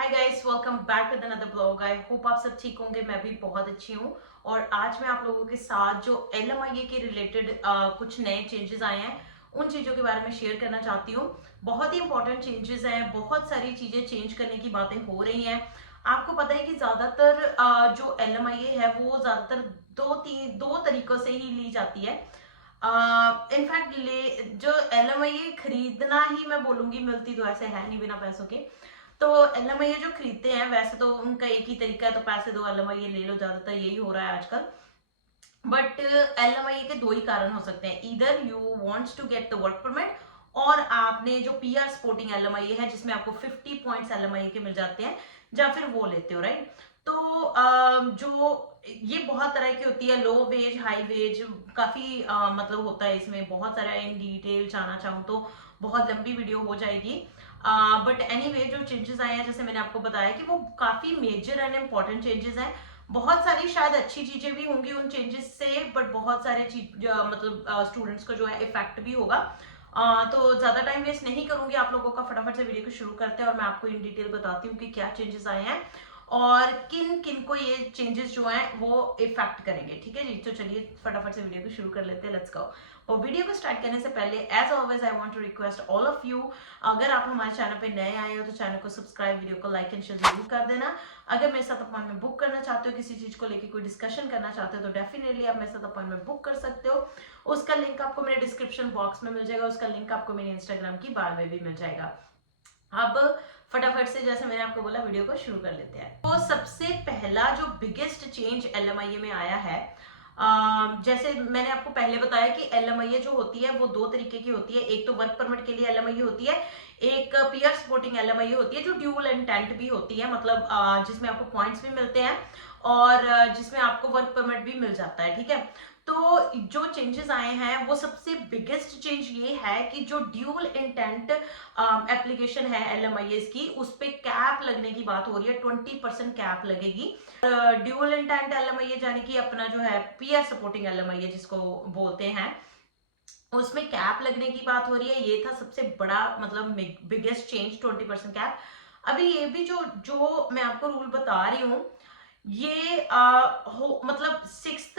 Hi guys, welcome back with another blog. I hope आप सब ठीक होंगे। मैं भी बहुत अच्छी हूँ। और आज मैं आप लोगों के साथ जो LMIA के रिलेटेड कुछ नए चेंजेस आए हैं उन चीज़ों के बारे में शेयर करना चाहती हूँ। बहुत ही इंपॉर्टेंट चेंजेस हैं, बहुत सारी चीज़ें चेंज करने की बातें हो रही हैं। आपको पता है कि ज़्यादातर जो LMIA है वो ज़्यादातर दो तरीकों से ही ली जाती है। इनफैक्ट ले जो LMIA खरीदना ही मैं बोलूंगी, मिलती तो ऐसे है नहीं बिना पैसों के। तो LMIA जो खरीदते हैं वैसे तो उनका एक ही तरीका है, तो पैसे दो LMIA ले लो, ज्यादातर यही हो रहा है आजकल। बट LMIA के दो ही कारण हो सकते हैं, इधर you wants to get the work permit, और आपने जो PR सपोर्टिंग LMIA है जिसमें आपको 50 पॉइंट्स LMIA के मिल जाते हैं, या फिर वो लेते हो, राइट। तो जो ये बहुत तरह की होती है, लो वेज हाई वेज, काफी मतलब होता है इसमें बहुत सारा। इन डिटेल जाना चाहूँ तो बहुत लंबी वीडियो हो जाएगी। बट एनीवे जो चेंजेस आए हैं, जैसे मैंने आपको बताया कि वो काफी मेजर एंड इम्पोर्टेंट चेंजेस हैं। बहुत सारी शायद अच्छी चीजें भी होंगी उन चेंजेस से, बट बहुत सारे चीज मतलब स्टूडेंट्स को जो है इफेक्ट भी होगा। तो ज्यादा टाइम वेस्ट नहीं करूंगी आप लोगों का, फटाफट से वीडियो को शुरू करते हैं और मैं आपको इन डिटेल बताती हूँ कि क्या चेंजेस आए हैं और किन किन को ये चेंजेस जो हैं वो इफेक्ट करेंगे। ठीक है जी, तो चलिए फटाफट से वीडियो को शुरू कर लेते हैं। Let's go. और वीडियो को स्टार्ट करने से पहले as always I want to request all of you, अगर आप हमारे चैनल पे नए आए हो तो चैनल को सब्सक्राइब, वीडियो को लाइक एंड शेयर जरूर कर देना। अगर मेरे साथ अपॉइंटमेंट बुक करना चाहते हो, किसी चीज को लेकर कोई डिस्कशन करना चाहते हो, तो डेफिनेटली आप मेरे साथ अपॉइंटमेंट बुक कर सकते हो। उसका लिंक आपको मेरे डिस्क्रिप्शन बॉक्स में मिल जाएगा, उसका लिंक आपको मेरे इंस्टाग्राम की बायो में भी मिल जाएगा। अब फटाफट से, जैसे मैंने आपको बोला, वीडियो को शुरू कर लेते हैं। तो सबसे पहला जो बिगेस्ट चेंज LMIA में आया है, जैसे मैंने आपको पहले बताया कि LMIA जो होती है वो दो तरीके की होती है। एक तो वर्क परमिट के लिए LMIA होती है, एक PR सपोर्टिंग LMIA होती है जो ड्यूअल इंटेंट भी होती है, मतलब जिसमें आपको पॉइंट्स भी मिलते हैं और जिसमें आपको वर्क परमिट भी मिल जाता है। ठीक है। तो जो चेंजेस आए हैं वो सबसे बिगेस्ट चेंज ये है कि जो ड्यूअल इंटेंट एप्लीकेशन है LMIA की, उस पे कैप लगने की बात हो रही है। 20% कैप लगेगी। ड्यूअल इंटेंट LMIA यानी कि अपना जो है PR सपोर्टिंग LMIA जिसको बोलते हैं, उसमें कैप लगने की बात हो रही है। ये था सबसे बड़ा मतलब बिगेस्ट चेंज, 20% कैप। अभी ये भी जो जो मैं आपको रूल बता रही हूँ, ये मतलब 6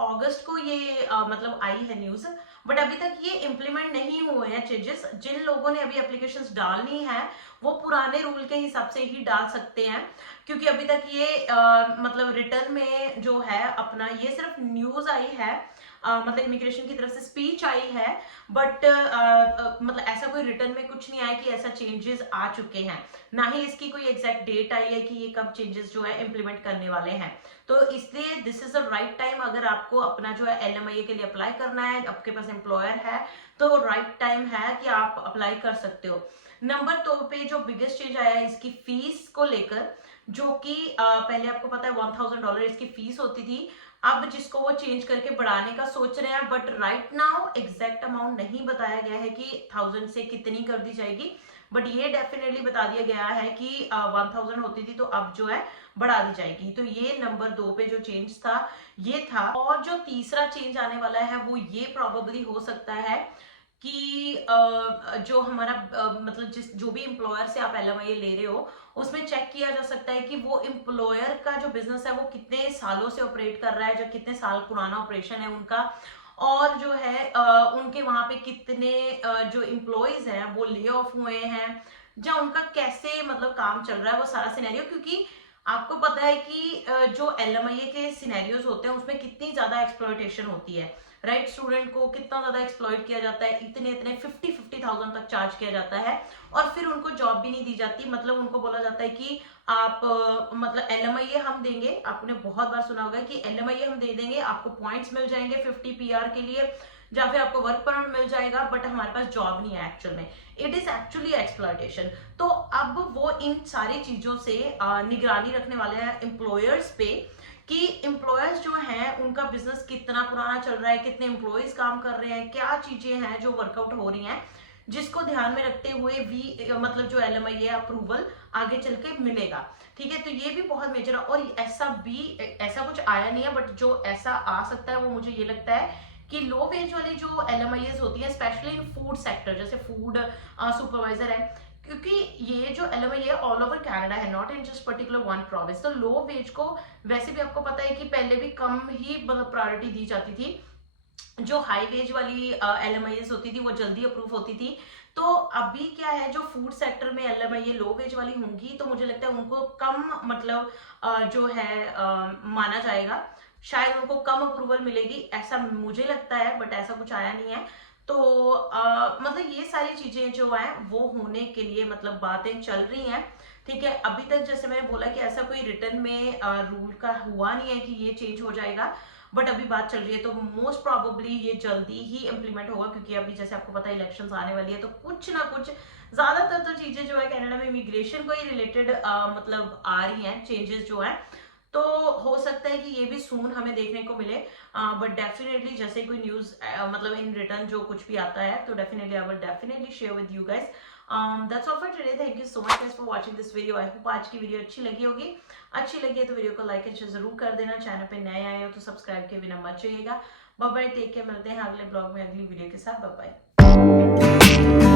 अगस्त को ये मतलब आई है न्यूज, बट अभी तक ये इम्प्लीमेंट नहीं हुए हैं चेंजेस। जिन लोगों ने अभी एप्लीकेशंस डालनी है वो पुराने रूल के हिसाब से ही डाल सकते हैं, क्योंकि अभी तक ये मतलब रिटर्न में जो है अपना, ये सिर्फ न्यूज आई है, मतलब इमिग्रेशन की तरफ से स्पीच आई है, बट मतलब ऐसा कोई रिटर्न में कुछ नहीं आया कि ऐसा चेंजेस आ चुके हैं। ना ही इसकी कोई एग्जैक्ट डेट आई है कि ये कब चेंजेस जो है इम्प्लीमेंट करने वाले हैं। तो इसलिए this is the right time, अगर आपको अपना जो है LMIA के लिए अप्लाई करना है, आपके पास एम्प्लॉयर है, तो राइट टाइम है कि आप अप्लाई कर सकते हो। नंबर 2 पे जो बिगेस्ट चेंज आया है इसकी फीस को लेकर, जो कि पहले आपको पता है $1000 इसकी फीस होती थी। अब जिसको वो चेंज करके बढ़ाने का सोच रहे हैं, but right now exact amount नहीं बताया गया है कि 1000 से कितनी कर दी जाएगी, बट ये डेफिनेटली बता दिया गया है कि 1000 होती थी तो अब जो है बढ़ा दी जाएगी। तो ये नंबर 2 पे जो चेंज था ये था। और जो तीसरा चेंज आने वाला है वो ये प्रॉबेबली हो सकता है कि जो हमारा मतलब जो भी एम्प्लॉयर से आप LMIA ले रहे हो, उसमें चेक किया जा सकता है कि वो एम्प्लॉयर का जो बिजनेस है वो कितने सालों से ऑपरेट कर रहा है, जो कितने साल पुराना ऑपरेशन है उनका, और जो है उनके वहां पे कितने जो एम्प्लॉयज हैं वो ले ऑफ हुए हैं, या उनका कैसे मतलब काम चल रहा है, वो सारा सिनेरियो। क्योंकि आपको पता है कि जो LMIA के सिनेरियोज होते हैं उसमें कितनी ज्यादा एक्सप्लॉयटेशन होती है, राइट। स्टूडेंट को कितना ज्यादा एक्सप्लॉइट किया जाता है, इतने इतने 50,000 तक चार्ज किया जाता है, और फिर उनको जॉब भी नहीं दी जाती। मतलब उनको बोला जाता है कि आप मतलब LMIA हम देंगे, आपने बहुत बार सुना होगा कि LMIA हम दे देंगे, आपको पॉइंट्स मिल जाएंगे 50 PR के लिए, या फिर आपको वर्क परमिट मिल जाएगा, बट हमारे पास जॉब नहीं है एक्चुअल में। It is actually exploitation. तो अब वो इन सारी चीजों से निगरानी रखने वाले हैं एम्प्लॉयर्स पे, कि एम्प्लॉयर्स जो हैं उनका बिजनेस कितना पुराना चल रहा है, कितने एम्प्लॉयज काम कर रहे हैं, क्या चीजें हैं जो वर्कआउट हो रही हैं, जिसको ध्यान में रखते हुए भी मतलब जो LMIA अप्रूवल आगे चल के मिलेगा। ठीक है। तो ये भी बहुत मेजर है। और ऐसा कुछ आया नहीं है, बट जो ऐसा आ सकता है वो मुझे ये लगता है कि लो वेज वाली जो LMIAs होती है, स्पेशली इन फूड सेक्टर, जैसे फूड सुपरवाइजर है, क्योंकि ये जो LMI है ऑल ओवर कनाडा है, not in just particular one province. तो लो वेज को वैसे भी आपको पता है कि पहले भी कम ही मतलब प्रायोरिटी दी जाती थी, जो हाई वेज वाली LMIS होती थी वो जल्दी अप्रूव होती थी। तो अभी क्या है, जो फूड सेक्टर में LMI लो वेज वाली होंगी तो मुझे लगता है उनको कम मतलब जो है माना जाएगा, शायद उनको कम अप्रूवल मिलेगी, ऐसा मुझे लगता है, बट ऐसा कुछ आया नहीं है। तो मतलब ये सारी चीजें जो है वो होने के लिए मतलब बातें चल रही हैं। ठीक है, अभी तक जैसे मैंने बोला कि ऐसा कोई रिटर्न में रूल का हुआ नहीं है कि ये चेंज हो जाएगा, बट अभी बात चल रही है, तो मोस्ट प्रोबेबली ये जल्दी ही इंप्लीमेंट होगा, क्योंकि अभी जैसे आपको पता है इलेक्शंस आने वाली है, तो कुछ ना कुछ ज्यादातर तो चीजें जो है कनाडा में इमिग्रेशन को ही रिलेटेड मतलब आ रही हैं चेंजेस जो है। तो हो सकता है कि ये भी सून हमें देखने को मिले, बट डेफिनेटली जैसे कोई न्यूज मतलब इन रिटर्न जो कुछ भी आता है तो definitely I will definitely share with you guys. That's all for today, thank you so much guys for watching this video. I hope आज की वीडियो अच्छी लगी होगी। अच्छी लगी है तो वीडियो को लाइक एंड शेयर जरूर कर देना, चैनल पे नए आए हो तो सब्सक्राइब के बिना मत जाइएगा। बाय बाय, टेक केयर, मिलते हैं अगले ब्लॉग में अगली वीडियो के साथ। Bye bye.